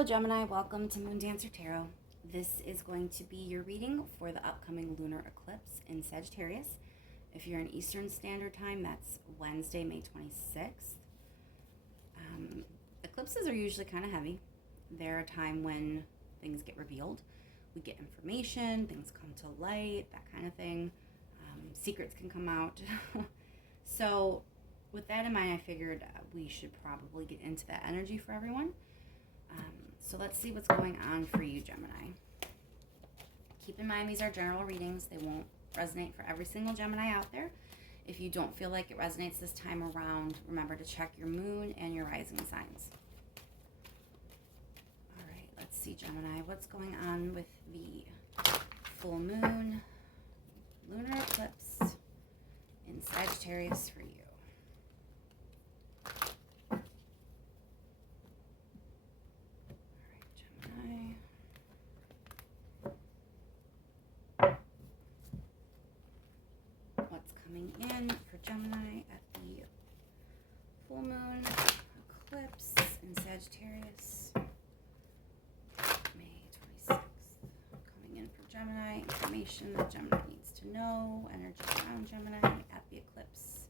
Hello Gemini, welcome to Moon Dancer Tarot. This is going to be your reading for the upcoming lunar eclipse in Sagittarius. If you're in Eastern Standard Time, that's Wednesday, May 26th. Eclipses are usually kind of heavy. They're a time when things get revealed. We get information, things come to light, that kind of thing. Secrets can come out. So with that in mind, I figured we should probably get into that energy for everyone. So let's see what's going on for you, Gemini. Keep in mind, these are general readings. They won't resonate for every single Gemini out there. If you don't feel like it resonates this time around, remember to check your moon and your rising signs. All right, let's see, Gemini. What's going on with the full moon, lunar eclipse in Sagittarius for you? In for Gemini at the full moon eclipse in Sagittarius, May 26th. Coming in for Gemini, information that Gemini needs to know, energy around Gemini at the eclipse.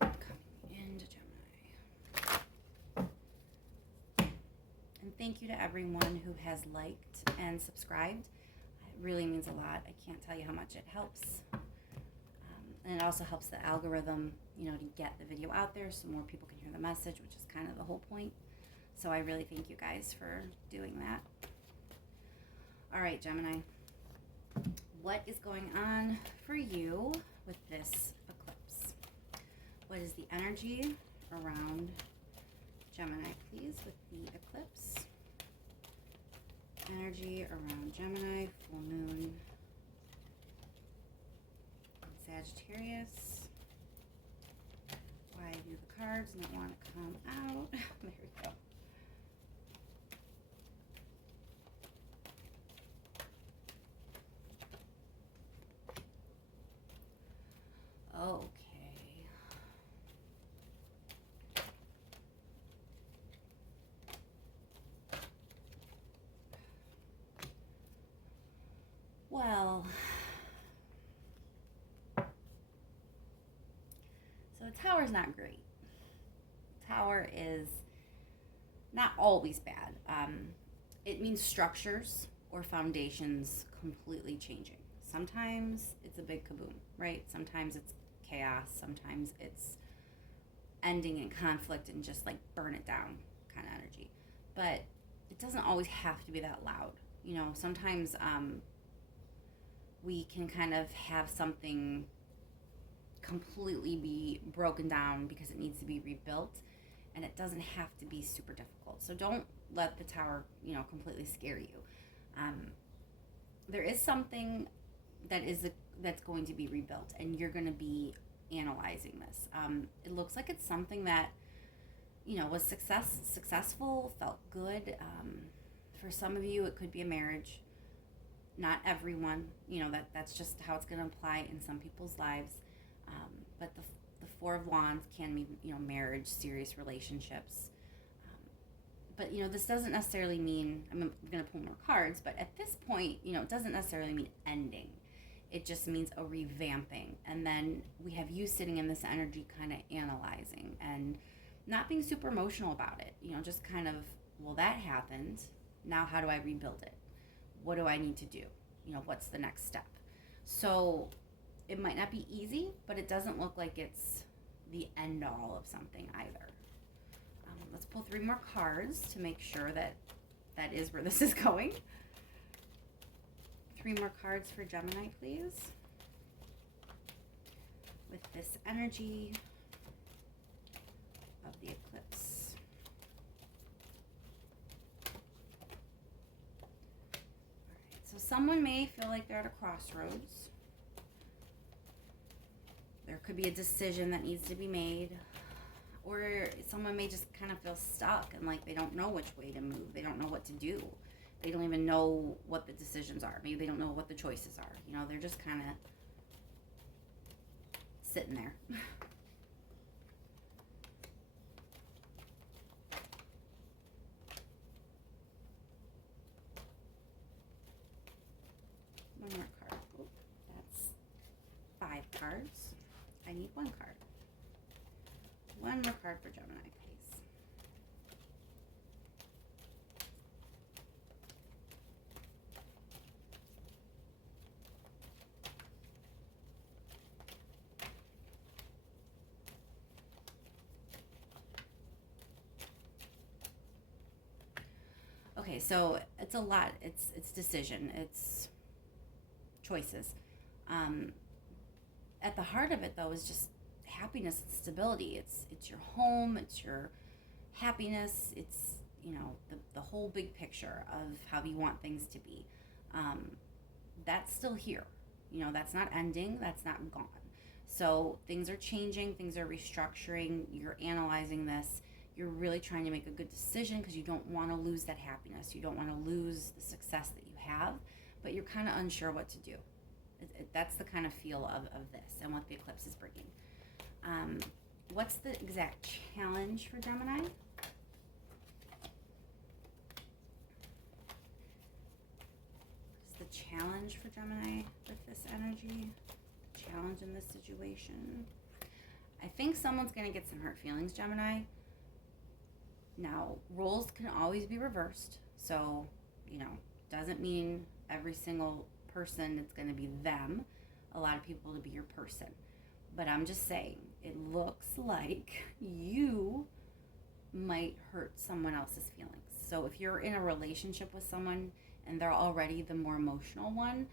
Coming into Gemini. And thank you to everyone who has liked and subscribed. It really means a lot. I can't tell you how much it helps. And it also helps the algorithm, to get the video out there so more people can hear the message, which is kind of the whole point. So I really thank you guys for doing that. All right, Gemini. What is going on for you with this eclipse? What is the energy around Gemini, please, with the eclipse? Energy around Gemini, full moon, Sagittarius. Why do the cards not want to come out? There we go. Okay. Well, the Tower's not great. Tower is not always bad. It means structures or foundations completely changing. Sometimes it's a big kaboom, right? Sometimes it's chaos. Sometimes it's ending in conflict and just like burn it down kind of energy. But it doesn't always have to be that loud. Sometimes we can kind of have something completely be broken down because it needs to be rebuilt, and it doesn't have to be super difficult. So don't let the Tower completely scare you. There is something that's going to be rebuilt, and you're going to be analyzing this. It looks like it's something that was successful, felt good. For some of you it could be a marriage. Not everyone, that's just how it's going to apply in some people's lives. But the Four of Wands can mean, marriage, serious relationships. But, this doesn't necessarily mean, I'm going to pull more cards, but at this point, it doesn't necessarily mean ending. It just means a revamping. And then we have you sitting in this energy kind of analyzing and not being super emotional about it. Just kind of, well, that happened. Now how do I rebuild it? What do I need to do? What's the next step? So it might not be easy, but it doesn't look like it's the end all of something either. Let's pull 3 more cards to make sure that is where this is going. 3 more cards for Gemini, please. With this energy of the eclipse. All right, so someone may feel like they're at a crossroads. There could be a decision that needs to be made, or someone may just kind of feel stuck and like they don't know which way to move. They don't know what to do. They don't even know what the decisions are. Maybe they don't know what the choices are. They're just kind of sitting there. One more card. Oop, that's 5 cards. I need 1 card. One more card for Gemini, please. Okay, so it's a lot. It's decision. It's choices. At the heart of it, though, is just happiness and stability. It's your home. It's your happiness. It's, you know, the whole big picture of how you want things to be. That's still here. You know, that's not ending. That's not gone. So things are changing. Things are restructuring. You're analyzing this. You're really trying to make a good decision because you don't want to lose that happiness. You don't want to lose the success that you have, but you're kind of unsure what to do. That's the kind of feel of this and what the eclipse is bringing. What's the exact challenge for Gemini? What's the challenge for Gemini with this energy? Challenge in this situation? I think someone's going to get some hurt feelings, Gemini. Now, roles can always be reversed. So, you know, doesn't mean every single person it's going to be them. A lot of people to be your person. But I'm just saying, it looks like you might hurt someone else's feelings. So if you're in a relationship with someone and they're already the more emotional one,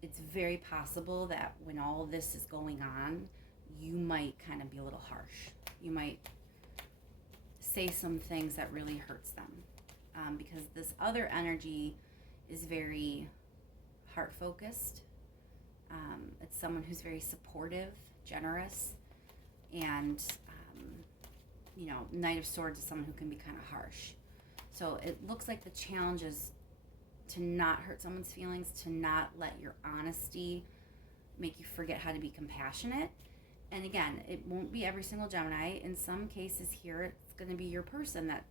it's very possible that when all this is going on, you might kind of be a little harsh. You might say some things that really hurts them. Because this other energy is very heart-focused. It's someone who's very supportive, generous, and, you know, Knight of Swords is someone who can be kind of harsh. So it looks like the challenge is to not hurt someone's feelings, to not let your honesty make you forget how to be compassionate. And again, it won't be every single Gemini. In some cases here, it's going to be your person that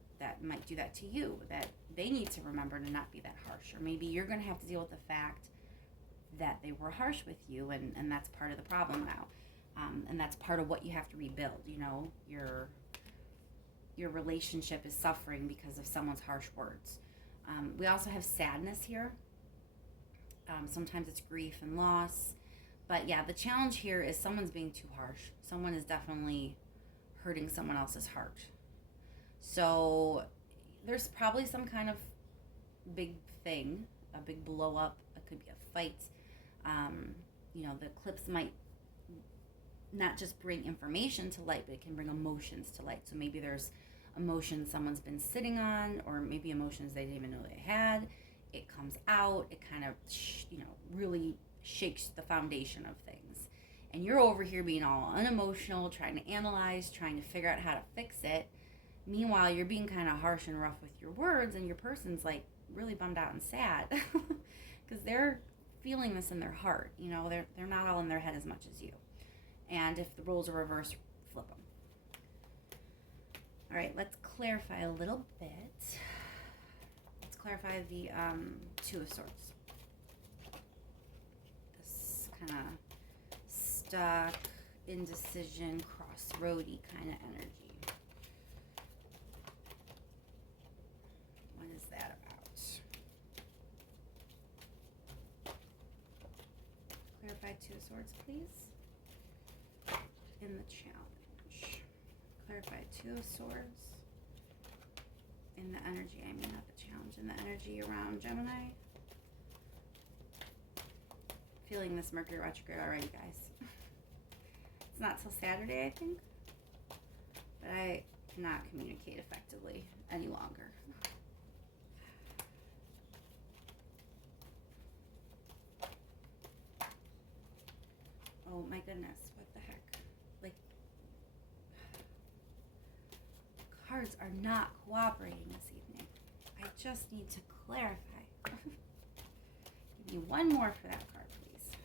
might do that to you, that they need to remember to not be that harsh. Or maybe you're going to have to deal with the fact that they were harsh with you, and that's part of the problem now. And that's part of what you have to rebuild. You know, your relationship is suffering because of someone's harsh words. We also have sadness here. Sometimes it's grief and loss. But yeah, the challenge here is someone's being too harsh. Someone is definitely hurting someone else's heart. So there's probably some kind of big thing, a big blow up. It could be a fight. You know, the eclipse might not just bring information to light, but it can bring emotions to light. So maybe there's emotions someone's been sitting on, or maybe emotions they didn't even know they had. It comes out. It kind of, you know, really shakes the foundation of things. And you're over here being all unemotional, trying to analyze, trying to figure out how to fix it. Meanwhile, you're being kind of harsh and rough with your words, and your person's like really bummed out and sad because they're feeling this in their heart. You know, they're not all in their head as much as you. And if the roles are reversed, flip them. All right, let's clarify a little bit. Let's clarify the Two of Swords. This kind of stuck, indecision, crossroady kind of energy. What is that about? Clarify Two of Swords, please. In the challenge. Clarify Two of Swords. In the energy, I mean not the challenge, in the energy around Gemini. Feeling this Mercury retrograde already, guys. It's not till Saturday, I think. But I cannot communicate effectively any longer. Oh my goodness, what the heck? Like, cards are not cooperating this evening. I just need to clarify. Give me one more for that card, please.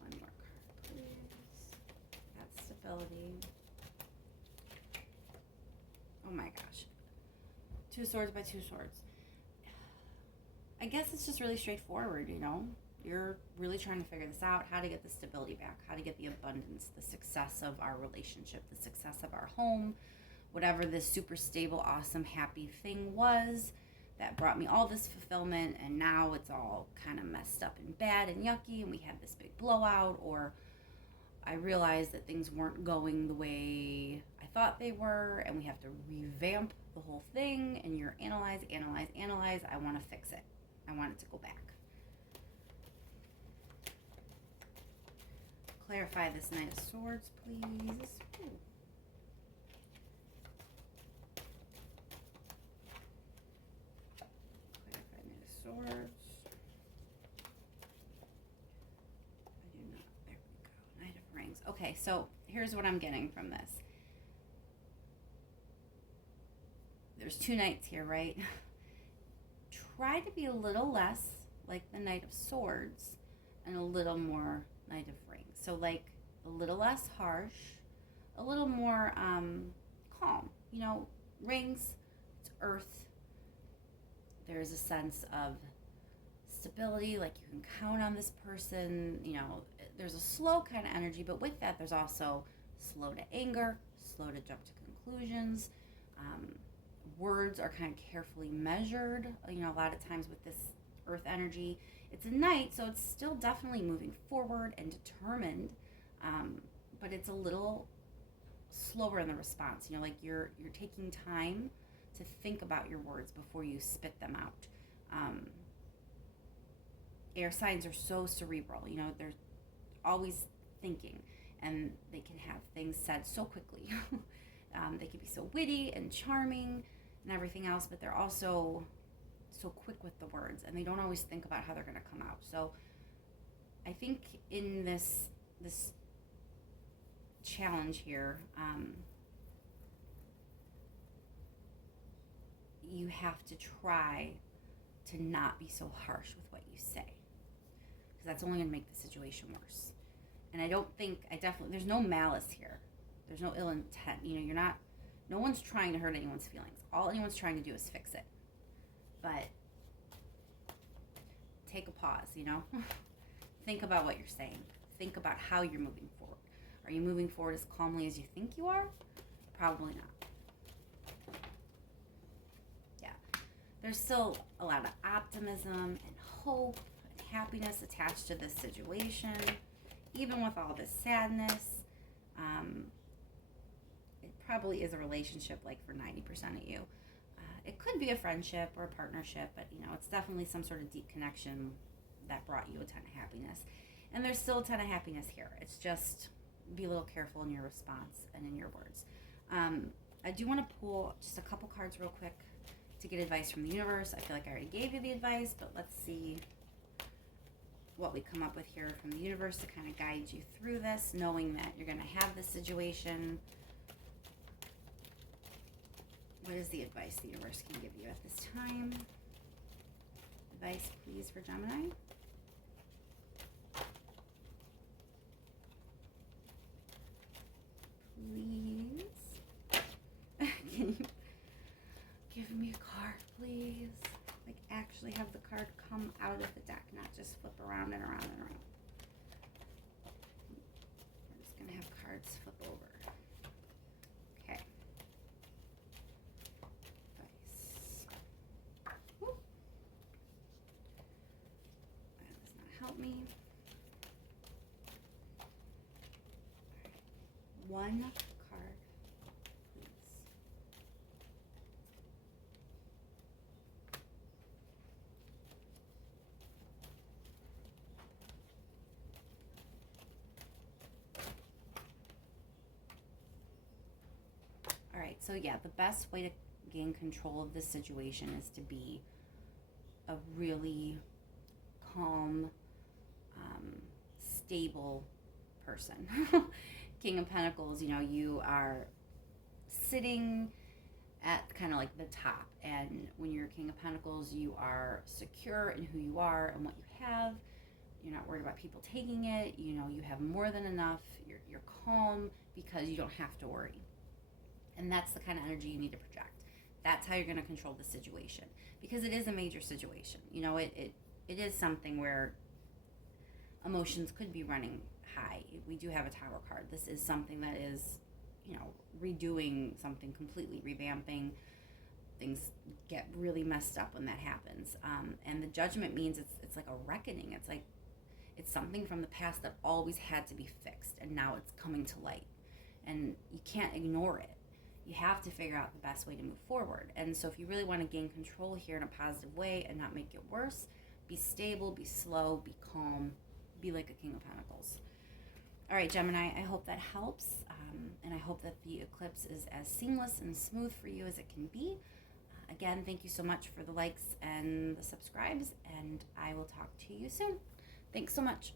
One more card, please. That's stability. gosh. 2 swords by 2 swords. I guess it's just really straightforward, you know? You're really trying to figure this out, how to get the stability back, how to get the abundance, the success of our relationship, the success of our home, whatever this super stable, awesome, happy thing was that brought me all this fulfillment, and now it's all kind of messed up and bad and yucky, and we had this big blowout, or I realized that things weren't going the way I thought they were, and we have to revamp the whole thing, and you're analyze. I want to fix it. I want it to go back. Clarify this Knight of Swords, please. Ooh. Clarify Knight of Swords. I do not. There we go. Knight of Rings. Okay, so here's what I'm getting from this. There's 2 knights here, right? Try to be a little less like the Knight of Swords and a little more Knight of Rings. So like a little less harsh, a little more calm. You know, rings, it's earth. There's a sense of stability, like you can count on this person. You know, there's a slow kind of energy, but with that there's also slow to anger, slow to jump to conclusions. Words are kind of carefully measured. You know, a lot of times with this earth energy, it's a knight, so it's still definitely moving forward and determined, but it's a little slower in the response. You know, like you're taking time to think about your words before you spit them out. Air signs are so cerebral. You know, they're always thinking, and they can have things said so quickly. They can be so witty and charming and everything else, but they're also so quick with the words, and they don't always think about how they're going to come out. So I think in this challenge here, you have to try to not be so harsh with what you say, because that's only going to make the situation worse. And there's no malice here. There's no ill intent. You know, no one's trying to hurt anyone's feelings. All anyone's trying to do is fix it. But take a pause, you know? Think about what you're saying. Think about how you're moving forward. Are you moving forward as calmly as you think you are? Probably not. Yeah. There's still a lot of optimism and hope and happiness attached to this situation. Even with all this sadness, it probably is a relationship, like for 90% of you. It could be a friendship or a partnership, but you know, it's definitely some sort of deep connection that brought you a ton of happiness. And there's still a ton of happiness here. It's just be a little careful in your response and in your words. I do want to pull just a couple cards real quick to get advice from the universe. I feel like I already gave you the advice, but let's see what we come up with here from the universe to kind of guide you through this, knowing that you're going to have this situation. What is the advice the universe can give you at this time? Advice, please, for Gemini. Please. Can you give me a card, please? Like, actually have the card come out of the deck, not just flip around and around and around. We're just going to have cards flip over. Okay. Advice. Whoop. That does not help me. All right. One card, please. All right, so yeah, the best way to gain control of this situation is to be a really calm, stable person. King of Pentacles, you know, you are sitting at kind of like the top, and when you're King of Pentacles, you are secure in who you are and what you have. You're not worried about people taking it. You know, you have more than enough. You're calm because you don't have to worry. And that's the kind of energy you need to project. That's how you're going to control the situation, because it is a major situation. You know, it is something where emotions could be running high. We do have a Tower card. This is something that is, you know, redoing something completely, revamping. Things get really messed up when that happens. And the Judgment means it's like a reckoning. It's like it's something from the past that always had to be fixed, and now it's coming to light. And you can't ignore it. You have to figure out the best way to move forward. And so if you really want to gain control here in a positive way and not make it worse, be stable, be slow, be calm, be like a King of Pentacles. All right, Gemini, I hope that helps. And I hope that the eclipse is as seamless and smooth for you as it can be. Again, thank you so much for the likes and the subscribes, and I will talk to you soon. Thanks so much.